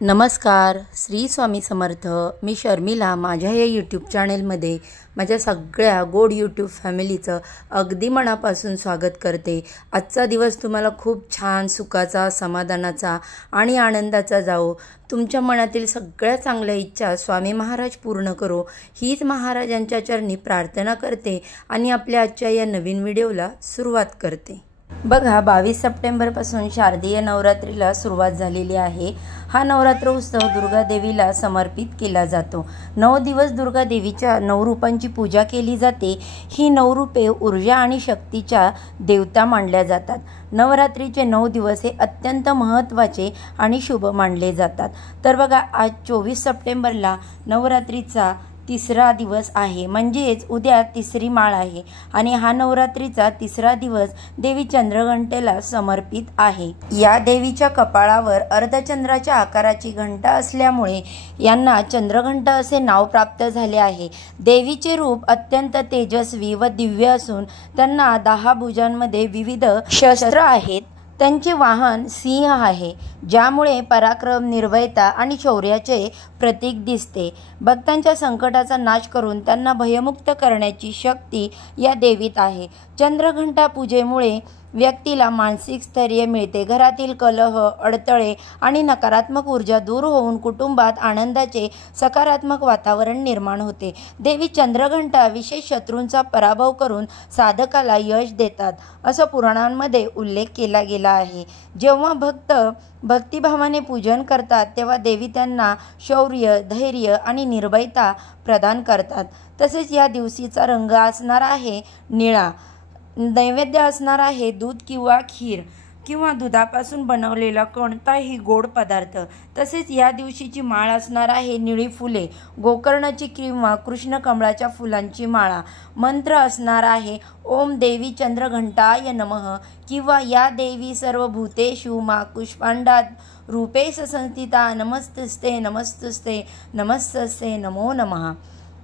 नमस्कार, श्री स्वामी समर्थ। मी शर्मिला माझ्या या यूट्यूब चॅनलमध्ये माझ्या सगळ्या गोड यूट्यूब फॅमिलीचं अगदी मनापासून स्वागत करते। आजचा दिवस तुम्हाला खूप छान सुखाचा, समाधानाचा आणि आनंदाचा जाओ। तुमच्या मनातील सगळ्या चांगल्या इच्छा स्वामी महाराज पूर्ण करो हीच महाराजांच्या चरणी प्रार्थना करते आणि आपल्या आजच्या या नवीन व्हिडिओला सुरुवात करते। बघा, 22 सप्टेंबरपासून शारदीय नवरात्रीला सुरुवात झालेली आहे। हा नवरात्र उत्सव दुर्गा देवीला समर्पित केला जातो। 9 दिवस दुर्गा देवीच्या 9 रूपांची पूजा केली जाते। ही 9 रूपे ऊर्जा आणि शक्तीच्या देवता मानल्या जातात। नवरात्रीचे 9 दिवस हे अत्यंत महत्त्वाचे आणि शुभ मानले जातात। तर बघा, आज 24 सप्टेंबरला नवरात्रीचा तिसरा दिवस आहे, म्हणजेच उद्या तिसरी माळ आहे आणि हा नवरात्रीचा तिसरा दिवस देवी चंद्रघंटेला समर्पित आहे। या देवीच्या कपाळावर अर्धचंद्राच्या आकाराची घंटा असल्यामुळे यांना चंद्रघंटा असे नाव प्राप्त झाले आहे। देवीचे रूप अत्यंत तेजस्वी व दिव्य असून त्यांना 10 भुजांमध्ये विविध शस्त्र आहेत। त्यांचे वाहन सिंह आहे, ज्यामुळे पराक्रम, निर्भयता आणि शौर्याचे प्रतीक दिसते। भक्तांच्या संकटाचा नाश करून त्यांना भयमुक्त करण्याची शक्ती या देवीत आहे। चंद्रघंटा पूजेमुळे व्यक्तीला मानसिक स्थैर्य मिळते। घरातील कलह, अडथळे आणि नकारात्मक ऊर्जा दूर होऊन कुटुंबात आनंदाचे सकारात्मक वातावरण निर्माण होते। देवी चंद्रघंटा विशेष शत्रूंचा पराभव करून साधकाला यश देतात, असं पुराणांमध्ये उल्लेख केला गेला आहे। जेव्हा भक्त भक्तिभावाने पूजन करतात तेव्हा देवी त्यांना शौर्य, धैर्य आणि निर्भयता प्रदान करतात। तसेच या दिवशीचा रंग असणार आहे निळा। नैवेद्य असणार आहे दूध किंवा खीर किंवा दुधापासून बनवलेला कोणताही गोड पदार्थ। तसेच या दिवशीची माळ असणार आहे निळी फुले, गोकर्णाची किंवा कृष्ण कमळाच्या फुलांची माळा। मंत्र असणार आहे ओम देवी चंद्रघंटाय नमः किंवा या देवी सर्वभूतेषु मा कुष्मांडात रूपेश संस्थिता नमस्तस्ते नमस्तस्ते नमस्तस्ते नमो नमः।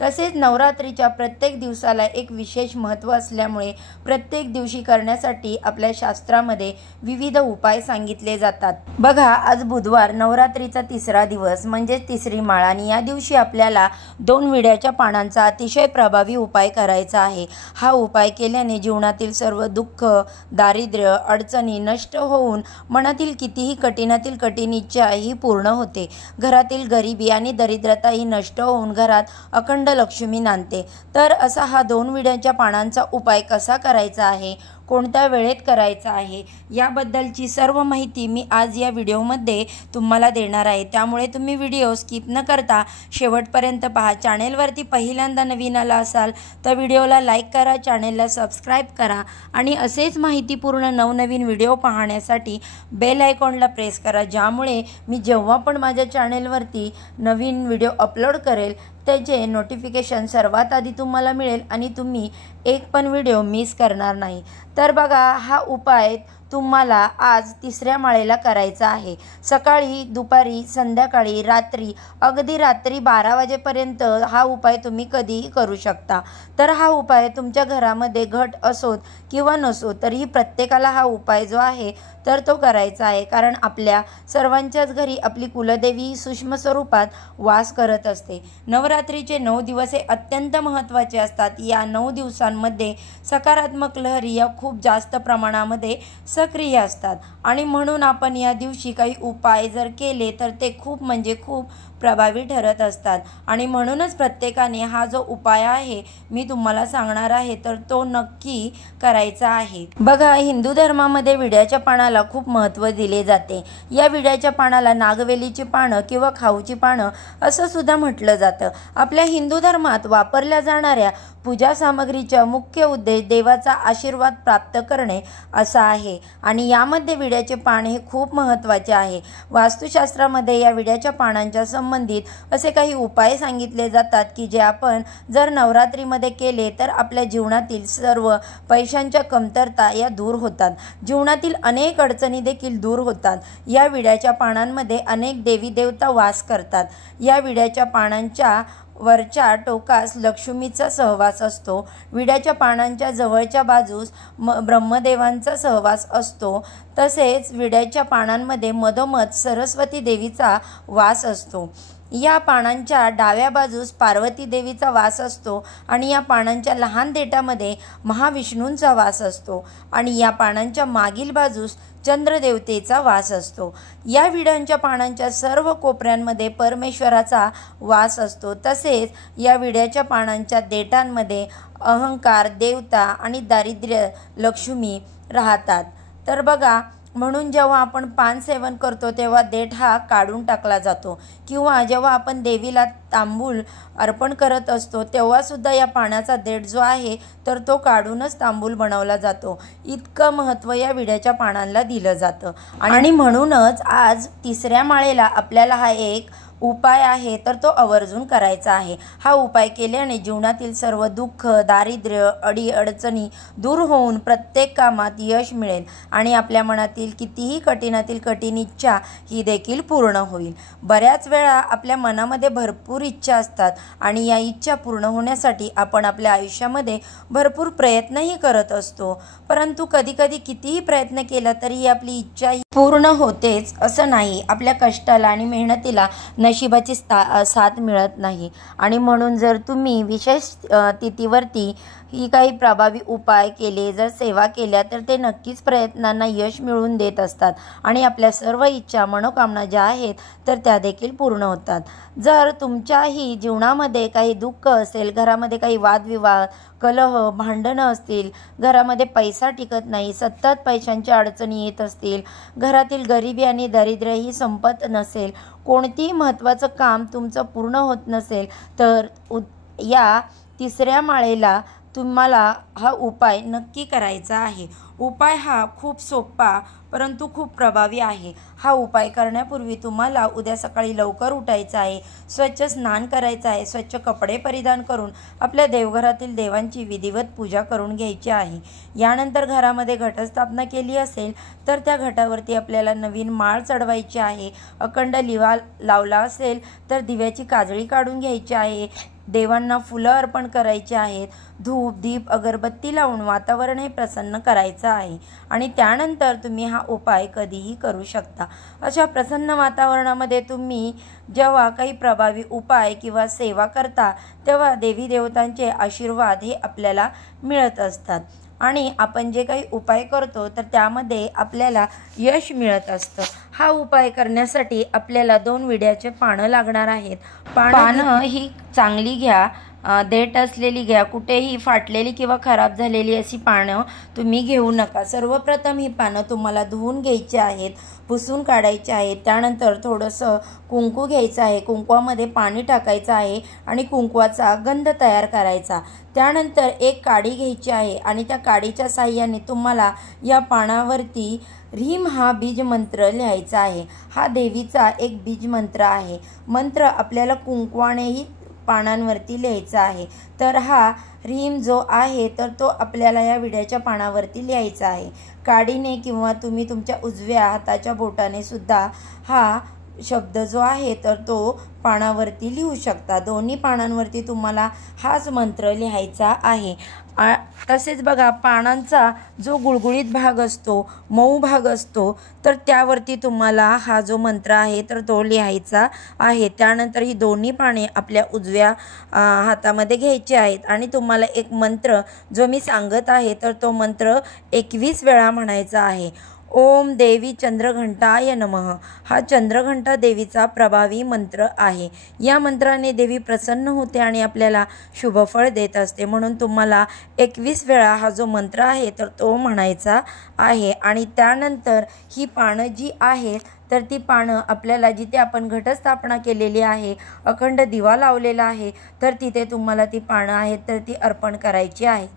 तसेच नवरात्रीच्या प्रत्येक दिवसाला एक विशेष महत्त्व असल्यामुळे प्रत्येक दिवशी करण्यासाठी आपल्या शास्त्रामध्ये विविध उपाय सांगितले जातात। बघा, आज बुधवार, नवरात्रीचा तिसरा दिवस म्हणजे तिसरी माळ आणि या दिवशी आपल्याला 2 विड्याच्या पानांचा अतिशय प्रभावी उपाय करायचा आहे। हा उपाय केल्याने जीवनातील सर्व दुःख, दारिद्र्य, अडचणी नष्ट होऊन मनातील कितीही कठीणातील कठीण इच्छा ही पूर्ण होते। घरातील गरिबी आणि दरिद्रताही नष्ट होऊन घरात अखंड लक्ष्मी नांदते। तर असा हा 2 विड्याच्या पानांचा उपाय कसा करायचा आहे, कोणत्या वेळेत करायचा आहे, याबद्दलची सर्व माहिती मी आज या व्हिडिओमध्ये तुम्हाला देणार आहे। त्यामुळे तुम्ही व्हिडिओ स्किप न करता शेवटपर्यंत पहा। चॅनेलवरती पहिल्यांदा नवीन आला असाल तर व्हिडिओला लाईक करा, चॅनेलला सबस्क्राईब करा आणि असेच माहितीपूर्ण नवनवीन व्हिडिओ पाहण्यासाठी बेल आयकॉनला प्रेस करा, ज्यामुळे मी जेव्हा पण माझ्या चॅनेलवरती नवीन व्हिडिओ अपलोड करेल त्याचे नोटिफिकेशन सर्वात आधी तुम्हाला मिळेल आणि तुम्ही एक पण व्हिडिओ मिस करणार नाही। तर बघा, हा उपाय तुम्हाला आज तिसऱ्या माळेला करायचा आहे। सकाळी, दुपारी, संध्याकाळी, रात्री, अगदी रात्री 12 वाजेपर्यंत हा उपाय तुम्ही कधीही करू शकता। तर हा उपाय तुमच्या घरामध्ये घट असोत किंवा नसो तरीही प्रत्येकाला हा उपाय जो आहे तर तो करायचा आहे, कारण आपल्या सर्वांच्याच घरी आपली कुलदेवी सूक्ष्म स्वरूपात वास करत असते। नवरात्रीचे 9 दिवस हे अत्यंत महत्त्वाचे असतात। या 9 दिवसांमध्ये सकारात्मक लहरी या खूप जास्त प्रमाणामध्ये सक्रिय असतात आणि म्हणून आपण या दिवशी काही उपाय जर केले तर ते खूप म्हणजे खूप प्रभावी ठरत असतात आणि म्हणूनच प्रत्येकाने हा जो उपाय आहे मी तुम्हाला सांगणार आहे तर तो नक्की करायचा आहे। बघा, हिंदू धर्मामध्ये विड्याच्या पानाला खूप महत्त्व दिले जाते। या विड्याच्या पानाला नागवेलीची पानं किंवा खाऊची पानं असं सुद्धा म्हटलं जातं। आपल्या हिंदू धर्मात वापरल्या जाणाऱ्या पूजा सामग्रीचा मुख्य उद्देश देवाचा आशीर्वाद प्राप्त करणे असा आहे आणि यामध्ये विड्याचे पान हे खूप महत्त्वाचे आहे। वास्तुशास्त्रामध्ये या विड्याच्या पानांच्या संबंधित असे काही उपाय सांगितले जातात की जे आपण जर नवरात्रीमध्ये केले तर आपल्या जीवनातील सर्व पैशांच्या कमतरता या दूर होतात, जीवनातील अनेक अडचणी देखील दूर होतात। या विड्याच्या पानांमध्ये अनेक देवी देवता वास करतात। या विड्याच्या पानांच्या वरच्या टोकास लक्ष्मीचा सहवास असतो, विड्याच्या पानांच्या जवळच्या बाजूस ब्रह्मदेवांचा सहवास असतो, तसेच विड्याच्या पानांमध्ये मधोमध सरस्वती देवीचा वास असतो. या पानांच्या डाव्या बाजूस पार्वती देवीचा वास असतो आणि या पानांच्या लहान देठामध्ये महाविष्णूंचा वास असतो आणि या पानांच्या मागील बाजूस चंद्रदेवतेचा वास असतो. या विड्यांच्या पानांच्या सर्व कोपऱ्यांमध्ये परमेश्वराचा वास असतो. तसेच या विड्याच्या पानांच्या देठांमध्ये अहंकार, देवता आणि दारिद्र्य लक्ष्मी राहतात. तर बघा, म्हणून जेव्हा आपण पान सेवन करतो तेव्हा देठ हा काढून टाकला जातो, किंवा जेव्हा आपण देवीला तांबूल अर्पण करत असतो तेव्हासुद्धा या पानाचा देठ जो आहे तर तो काढूनच तांबूल बनवला जातो. इतकं महत्त्व या विड्याच्या पानांना दिलं जातं. आणि म्हणूनच आज तिसऱ्या माळेला आपल्याला हा एक उपाय आहे तर तो आवर्जून करायचा आहे. हा उपाय केल्याने जीवनातील सर्व दुःख, दारिद्र्य, अडीअडचणी दूर होऊन प्रत्येक कामात यश मिळेल आणि आपल्या मनातील कितीही कठीणातील कठीण इच्छा ही देखील पूर्ण होईल. बऱ्याच वेळा आपल्या मनामध्ये भरपूर इच्छा असतात आणि या इच्छा पूर्ण होण्यासाठी आपण आपल्या आयुष्यामध्ये भरपूर प्रयत्नही करत असतो, परंतु कधीकधी कितीही प्रयत्न केला तरीही आपली इच्छा पूर्ण होतेच असं नाही. आपल्या कष्टाला आणि मेहनतीला नशिबाची साथ मिळत नाही. आणि म्हणून जर तुम्ही विशेष तिथीवरती ही काही प्रभावी उपाय केले, जर सेवा केल्या, तर ते नक्कीच प्रयत्नांना यश मिळवून देत असतात आणि आपल्या सर्व इच्छा, मनोकामना ज्या आहेत तर त्या देखील पूर्ण होतात. जर तुमच्याही जीवनामध्ये काही दुःख असेल, घरामध्ये काही वादविवाद, कलह, भांडणं असतील, घरामध्ये पैसा टिकत नाही, सतत पैशांच्या अडचणी येत असतील, घरातील गरिबी आणि दारिद्र्य ही संपत नसेल, कोणतीही महत्त्वाचं काम तुमचं पूर्ण होत नसेल, तर या तिसऱ्या माळेला तुम्हाला हा उपाय नक्की करायचा आहे. उपाय हा खूप सोपा परंतु खूप प्रभावी आहे. हा उपाय करण्यापूर्वी तुम्हाला उद्या सकाळी लवकर उठायचं आहे, स्वच्छ स्नान करायचं आहे, स्वच्छ कपडे परिधान करून आपल्या देवघरातील देवांची विधिवत पूजा करून घ्यायची आहे. यानंतर घरामध्ये घटस्थापना केली असेल तर त्या घटावरती आपल्याला नवीन माळ चढवायची आहे. अखंड दिवा लावला असेल तर दिव्याची काजळी काढून घ्यायची आहे. देवांना फुलं अर्पण करायची आहेत. धूप, दीप, अगरबत्ती लावून वातावरण हे प्रसन्न करायचं आहे आणि त्यानंतर तुम्ही हा उपाय कधीही करू शकता. अशा प्रसन्न वातावरणामध्ये तुम्ही जेव्हा काही प्रभावी उपाय किंवा सेवा करता तेव्हा देवी देवतांचे आशीर्वाद हे आपल्याला मिळत असतात आणि आपण जे काही उपाय करतो तर त्यामध्ये आपल्याला यश मिळत असतं. हा उपाय करण्यासाठी आपल्याला 2 विड्याचे पानं लागणार आहेत. पानं ही चांगली घ्या, देठ असलेली घ्या. कुठेही फाटलेली किंवा खराब झालेली अशी पानं तुम्ही घेऊ नका. सर्वप्रथम ही पानं तुम्हाला धुवून घ्यायची आहेत, पुसून काढायची आहेत. त्यानंतर थोडंसं कुंकू घ्यायचं आहे, कुंकवामध्ये पाणी टाकायचं आहे आणि कुंकवाचा गंध तयार करायचा. त्यानंतर एक काडी घ्यायची आहे आणि त्या काडीच्या साहाय्याने तुम्हाला या पानावरती ह्रीम हा बीज मंत्र लिहायचा आहे. हा देवीचा एक बीज मंत्र आहे. मंत्र आपल्याला कुंकवानेही पानांवरती लिहायचा आहे. तर हा ह्रीम जो आहे तर तो आपल्याला या विड्याच्या पानावरती लिहायचा आहे. काडीने किंवा तुम्ही तुमच्या उजव्या हाताच्या बोटाने सुद्धा हा शब्द जो आहे तर तो पानावरती लिहू शकता. दोन्ही पानांवरती तुम्हाला हाच मंत्र लिहायचा आहे. तसेच बघा, पानांचा जो गुळगुळीत भाग असतो, मऊ भाग असतो, तर त्यावरती तुम्हाला हा जो मंत्र आहे तर तो लिहायचा आहे. त्यानंतर ही दोन्ही पाने आपल्या उजव्या हातामध्ये घ्यायची आहेत आणि तुम्हाला एक मंत्र जो मी सांगत आहे तर तो मंत्र 21 वेळा म्हणायचा आहे. ओम देवी चंद्रघंटाय नमः. हा चंद्रघंटा देवीचा प्रभावी मंत्र आहे. या मंत्राने देवी प्रसन्न होते आणि आपल्याला शुभफळ देत असते. म्हणून तुम्हाला 21 वेळा हा जो मंत्र आहे तर तो म्हणायचा आहे. आणि त्यानंतर ही पानं जी आहेत तर ती पानं आपल्याला जिथे आपण घटस्थापना केलेली आहे, अखंड दिवा लावलेला आहे, तर तिथे तुम्हाला ती पानं आहेत तर ती अर्पण करायची आहेत.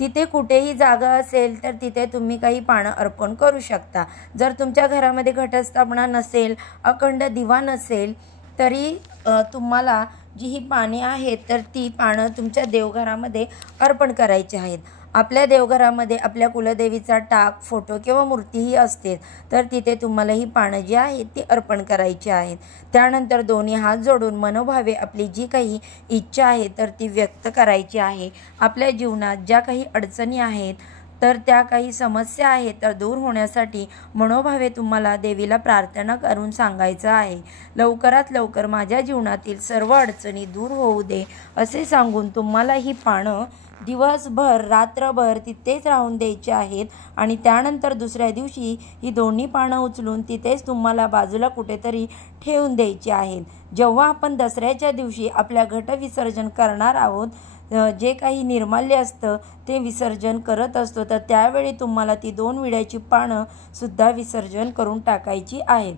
तिथे कुठेही जागा असेल तर तिथे तुम्ही काही पानं अर्पण करू शकता. जर तुमच्या घरामध्ये घटस्थापना नसेल, अखंड दिवा नसेल, तरी तुम्हाला जी ही पाने आहेत तर ती पानं तुमच्या देवघरामध्ये अर्पण करायची आहेत. आपल्या देवघरामध्ये आपल्या कुलदेवीचा टाक, फोटो किंवा मूर्तीही असते, तर तिथे तुम्हाला ही पानं जी आहेत ती अर्पण करायची आहेत। त्यानंतर दोन्ही हात जोडून मनोभावे आपली जी काही इच्छा आहे तर ती व्यक्त करायची आहे। आपल्या जीवनात ज्या काही अडचणी आहेत तर त्या काही समस्या आहेत तर दूर होण्यासाठी मनोभावे तुम्हाला देवीला प्रार्थना करून सांगायचं आहे, लवकरात लवकर माझ्या जीवनातील सर्व अडचणी दूर होऊ दे असे सांगून तुम्हाला ही पानं दिवसभर रात्रभर तिथेच राहून द्यायची आहेत। आणि त्यानंतर दुसऱ्या दिवशी ही दोन्ही पानं उचलून तिथेच तुम्हाला बाजूला कुठेतरी ठेवून द्यायची आहेत। जेव्हा आपण दसऱ्याच्या दिवशी आपल्या घट विसर्जन करणार आहोत, जे काही निर्माल्य असतं ते विसर्जन करत असतो, तर त्यावेळी तुम्हाला ती 2 विड्याची पानं सुद्धा विसर्जन करून टाकायची आहेत।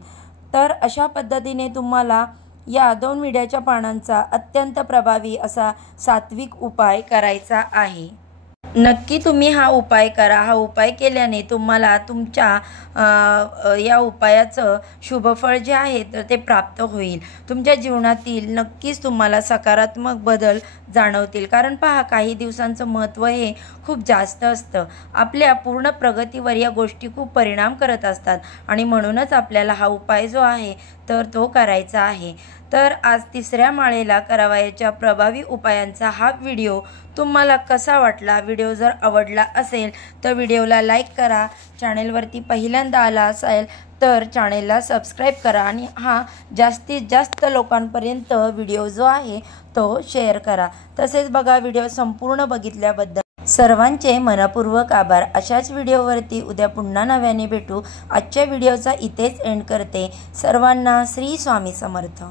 तर अशा पद्धतीने तुम्हाला या 2 विड्याच्या पानांचा अत्यंत प्रभावी असा सात्विक उपाय करायचा आहे। नक्की तुम्ही हा उपाय करा। हा उपाय केल्याने तुम्हाला तुमच्या या उपायाचं शुभफळ जे आहे तर ते प्राप्त होईल। तुमच्या जीवनातील नक्कीच तुम्हाला सकारात्मक बदल जाणवतील। कारण पहा, काही दिवसांचं महत्त्व हे खूप जास्त असतं। आपल्या पूर्ण प्रगतीवर या गोष्टी खूप परिणाम करत असतात आणि म्हणूनच आपल्याला हा उपाय जो आहे तर तो करायचा आहे। तर आज तिसऱ्या माळेला करावयाच्या प्रभावी उपायांचा हा व्हिडिओ तुम्हाला कसा वाटला? व्हिडिओ जर आवडला असेल तर व्हिडिओला लाईक करा, चॅनेलवरती पहिल्यांदा आला असेल तर चॅनेलला सबस्क्राईब करा आणि जास्तीत जास्त लोकांपर्यंत व्हिडिओ जो आहे तो शेअर करा। तसेच बघा, व्हिडिओ संपूर्ण बघितल्याबद्दल सर्वांचे मनपूर्वक आभार। अशाच व्हिडिओवरती उद्या पुन्हा नव्याने भेटू। आजच्या व्हिडिओचा इथेच एंड करते। सर्वांना श्री स्वामी समर्थ।